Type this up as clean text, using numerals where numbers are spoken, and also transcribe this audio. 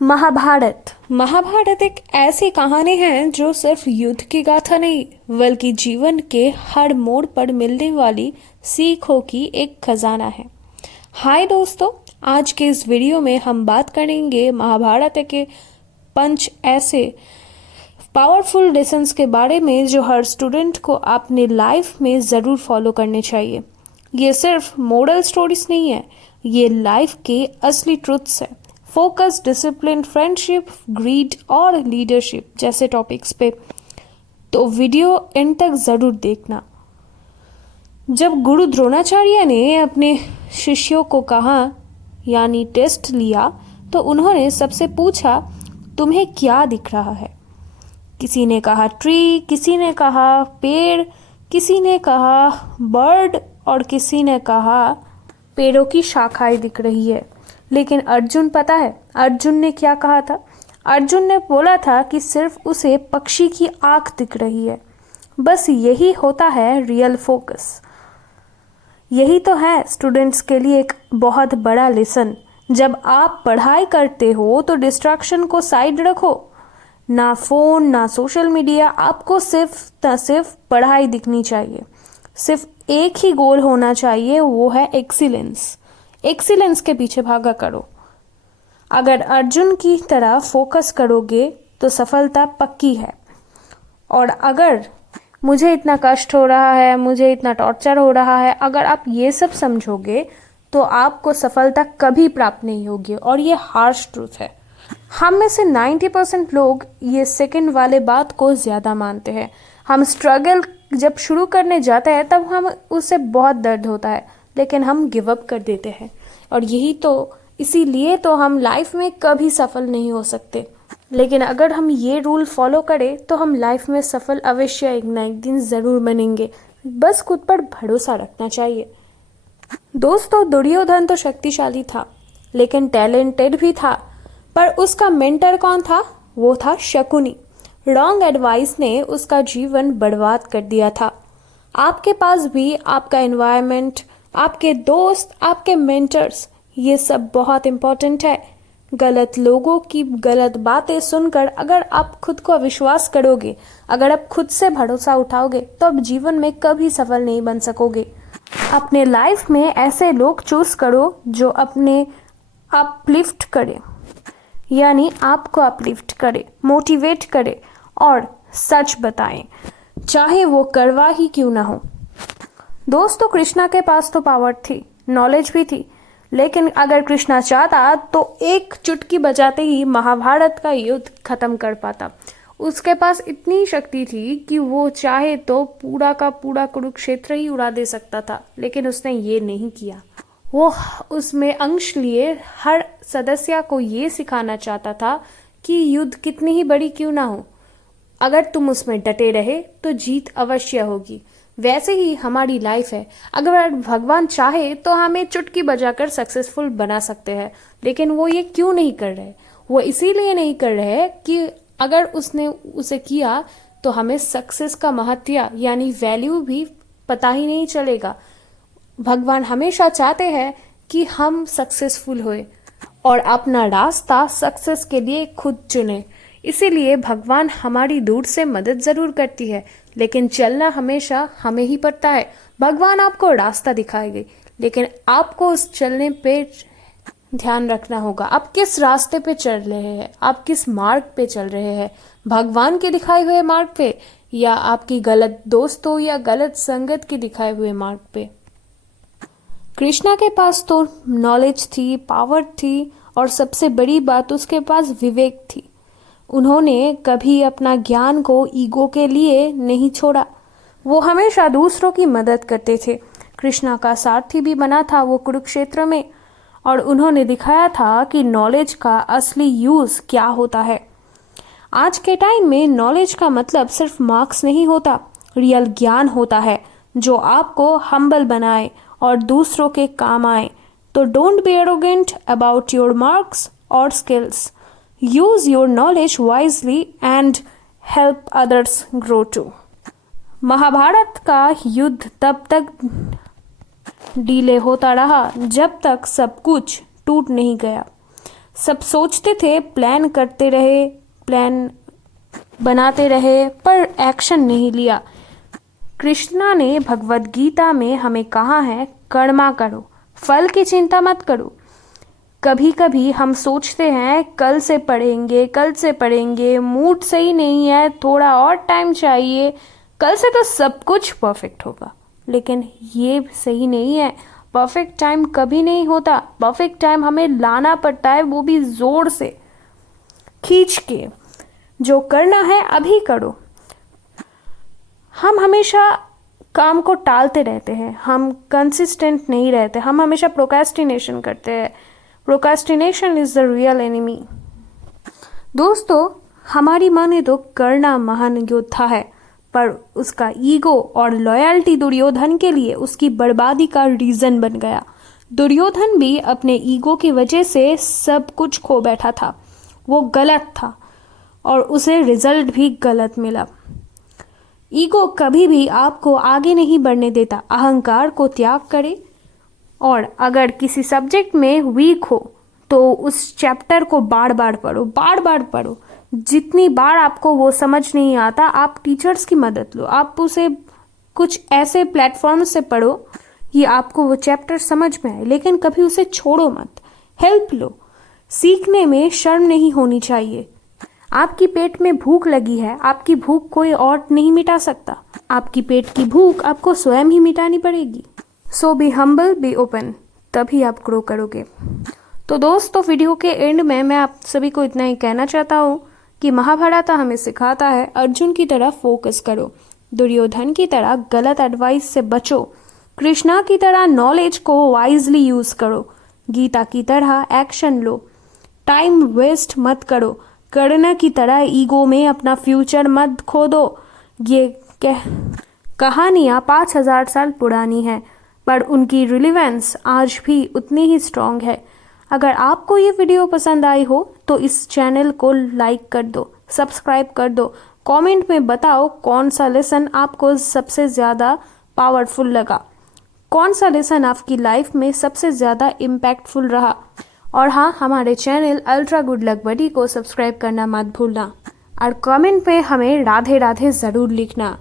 महाभारत महाभारत एक ऐसी कहानी है जो सिर्फ युद्ध की गाथा नहीं बल्कि जीवन के हर मोड़ पर मिलने वाली सीखों की एक खजाना है। हाय दोस्तों, आज के इस वीडियो में हम बात करेंगे महाभारत के 5 ऐसे पावरफुल लेसन्स के बारे में जो हर स्टूडेंट को अपने लाइफ में ज़रूर फॉलो करने चाहिए। ये सिर्फ मॉरल स्टोरीज नहीं है, ये लाइफ के असली ट्रुथ्स है। फोकस, डिसिप्लिन, फ्रेंडशिप, ग्रीड और लीडरशिप जैसे टॉपिक्स पे तो वीडियो एंड तक ज़रूर देखना। जब गुरु द्रोणाचार्य ने अपने शिष्यों को कहा यानी टेस्ट लिया तो उन्होंने सबसे पूछा, तुम्हें क्या दिख रहा है? किसी ने कहा ट्री, किसी ने कहा पेड़, किसी ने कहा बर्ड और किसी ने कहा पेड़ों की शाखाएं दिख रही है। लेकिन अर्जुन, पता है अर्जुन ने क्या कहा था? अर्जुन ने बोला था कि सिर्फ उसे पक्षी की आंख दिख रही है। बस यही होता है रियल फोकस। यही तो है स्टूडेंट्स के लिए एक बहुत बड़ा लेसन। जब आप पढ़ाई करते हो तो डिस्ट्रैक्शन को साइड रखो, ना फोन ना सोशल मीडिया। आपको सिर्फ पढ़ाई दिखनी चाहिए। सिर्फ एक ही गोल होना चाहिए, वो है एक्सीलेंस। एक्सीलेंस के पीछे भागा करो। अगर अर्जुन की तरह फोकस करोगे तो सफलता पक्की है। और अगर मुझे इतना कष्ट हो रहा है, मुझे इतना टॉर्चर हो रहा है, अगर आप ये सब समझोगे तो आपको सफलता कभी प्राप्त नहीं होगी। और ये हार्श ट्रूथ है। हम में से 90% लोग ये सेकंड वाले बात को ज़्यादा मानते हैं। हम स्ट्रगल जब शुरू करने जाते हैं तब हम उससे बहुत दर्द होता है, लेकिन हम गिव अप कर देते हैं। और इसीलिए तो हम लाइफ में कभी सफल नहीं हो सकते। लेकिन अगर हम ये रूल फॉलो करें तो हम लाइफ में सफल अवश्य एक ना एक दिन ज़रूर बनेंगे। बस खुद पर भरोसा रखना चाहिए। दोस्तों, दुर्योधन तो शक्तिशाली था लेकिन टैलेंटेड भी था, पर उसका मेंटर कौन था? वो था शकुनी। रॉन्ग एडवाइस ने उसका जीवन बर्बाद कर दिया था। आपके पास भी आपका एनवायरनमेंट, आपके दोस्त, आपके मेंटर्स, ये सब बहुत इम्पोर्टेंट है। गलत लोगों की गलत बातें सुनकर अगर आप खुद को अविश्वास करोगे, अगर आप खुद से भरोसा उठाओगे तो आप जीवन में कभी सफल नहीं बन सकोगे। अपने लाइफ में ऐसे लोग चूज करो जो अपने अपलिफ्ट करे, यानी आपको अपलिफ्ट करे, मोटिवेट करे और सच बताएं, चाहे वो कड़वा ही क्यों ना हो। दोस्तों, कृष्णा के पास तो पावर थी, नॉलेज भी थी, लेकिन अगर कृष्णा चाहता तो एक चुटकी बजाते ही महाभारत का युद्ध खत्म कर पाता। उसके पास इतनी शक्ति थी कि वो चाहे तो पूरा का पूरा कुरुक्षेत्र ही उड़ा दे सकता था, लेकिन उसने ये नहीं किया। वो उसमें अंश लिए हर सदस्य को ये सिखाना चाहता था कि युद्ध कितनी ही बड़ी क्यों ना हो, अगर तुम उसमें डटे रहे तो जीत अवश्य होगी। वैसे ही हमारी लाइफ है। अगर भगवान चाहे तो हमें चुटकी बजाकर सक्सेसफुल बना सकते हैं, लेकिन वो ये क्यों नहीं कर रहे? वो इसीलिए नहीं कर रहे कि अगर उसने उसे किया तो हमें सक्सेस का महत्व यानी वैल्यू भी पता ही नहीं चलेगा। भगवान हमेशा चाहते हैं कि हम सक्सेसफुल होए और अपना रास्ता सक्सेस के लिए खुद चुने। इसीलिए भगवान हमारी दूर से मदद जरूर करती है, लेकिन चलना हमेशा हमें ही पड़ता है। भगवान आपको रास्ता दिखाएंगे, लेकिन आपको उस चलने पे ध्यान रखना होगा। आप किस रास्ते पे चल रहे हैं, आप किस मार्ग पे चल रहे हैं, भगवान के दिखाए हुए मार्ग पे या आपकी गलत दोस्तों या गलत संगत के दिखाए हुए मार्ग पे। कृष्णा के पास तो नॉलेज थी, पावर थी और सबसे बड़ी बात उसके पास विवेक थी। उन्होंने कभी अपना ज्ञान को ईगो के लिए नहीं छोड़ा। वो हमेशा दूसरों की मदद करते थे। कृष्णा का सारथी भी बना था वो कुरुक्षेत्र में, और उन्होंने दिखाया था कि नॉलेज का असली यूज क्या होता है। आज के टाइम में नॉलेज का मतलब सिर्फ मार्क्स नहीं होता, रियल ज्ञान होता है जो आपको हम्बल बनाए और दूसरों के काम आए। तो don't be arrogant about your marks और skills. Use your knowledge wisely and help others grow too. Mahabharat का युद्ध तब तक डिले होता रहा जब तक सब कुछ टूट नहीं गया। सब सोचते थे, प्लान करते रहे, प्लान बनाते रहे, पर एक्शन नहीं लिया। कृष्णा ने भगवद गीता में हमें कहा है, कर्मा करो, फल की चिंता मत करो। कभी कभी हम सोचते हैं कल से पढ़ेंगे, मूड सही नहीं है, थोड़ा और टाइम चाहिए, कल से तो सब कुछ परफेक्ट होगा। लेकिन ये सही नहीं है। परफेक्ट टाइम कभी नहीं होता। परफेक्ट टाइम हमें लाना पड़ता है, वो भी जोर से, खींच के। जो करना है अभी करो। हम हमेशा काम को टालते रहते हैं, हम कंसिस्टेंट नहीं रहते, हम हमेशा प्रोक्रेस्टिनेशन करते हैं। Procrastination is the real enemy. दोस्तों, हमारी माने तो कर्ण महान योद्धा है, पर उसका ईगो और लॉयल्टी दुर्योधन के लिए उसकी बर्बादी का रीजन बन गया। दुर्योधन भी अपने ईगो की वजह से सब कुछ खो बैठा था। वो गलत था और उसे रिजल्ट भी गलत मिला। ईगो कभी भी आपको आगे नहीं बढ़ने देता। अहंकार को त्याग करे, और अगर किसी सब्जेक्ट में वीक हो तो उस चैप्टर को बार बार पढ़ो। जितनी बार आपको वो समझ नहीं आता, आप टीचर्स की मदद लो, आप उसे कुछ ऐसे प्लेटफॉर्म से पढ़ो कि आपको वो चैप्टर समझ में आए, लेकिन कभी उसे छोड़ो मत। हेल्प लो। सीखने में शर्म नहीं होनी चाहिए। आपकी पेट में भूख लगी है, आपकी भूख कोई और नहीं मिटा सकता। आपकी पेट की भूख आपको स्वयं ही मिटानी पड़ेगी। सो बी हम्बल, बी ओपन, तभी आप ग्रो करोगे। तो दोस्तों, वीडियो के एंड में मैं आप सभी को इतना ही कहना चाहता हूँ कि महाभारत हमें सिखाता है, अर्जुन की तरह फोकस करो, दुर्योधन की तरह गलत एडवाइस से बचो, कृष्णा की तरह नॉलेज को वाइजली यूज करो, गीता की तरह एक्शन लो, टाइम वेस्ट मत करो, कर्ण की तरह ईगो में अपना फ्यूचर मत खो दो। ये कहानियाँ 5000 साल पुरानी है, पर उनकी रिलेवेंस आज भी उतनी ही स्ट्रांग है। अगर आपको ये वीडियो पसंद आई हो तो इस चैनल को लाइक कर दो, सब्सक्राइब कर दो, कमेंट में बताओ कौन सा लेसन आपको सबसे ज़्यादा पावरफुल लगा, कौन सा लेसन आपकी लाइफ में सबसे ज़्यादा इम्पैक्टफुल रहा। और हाँ, हमारे चैनल अल्ट्रा गुड लक बडी को सब्सक्राइब करना मत भूलना, और कमेंट पे हमें राधे राधे ज़रूर लिखना।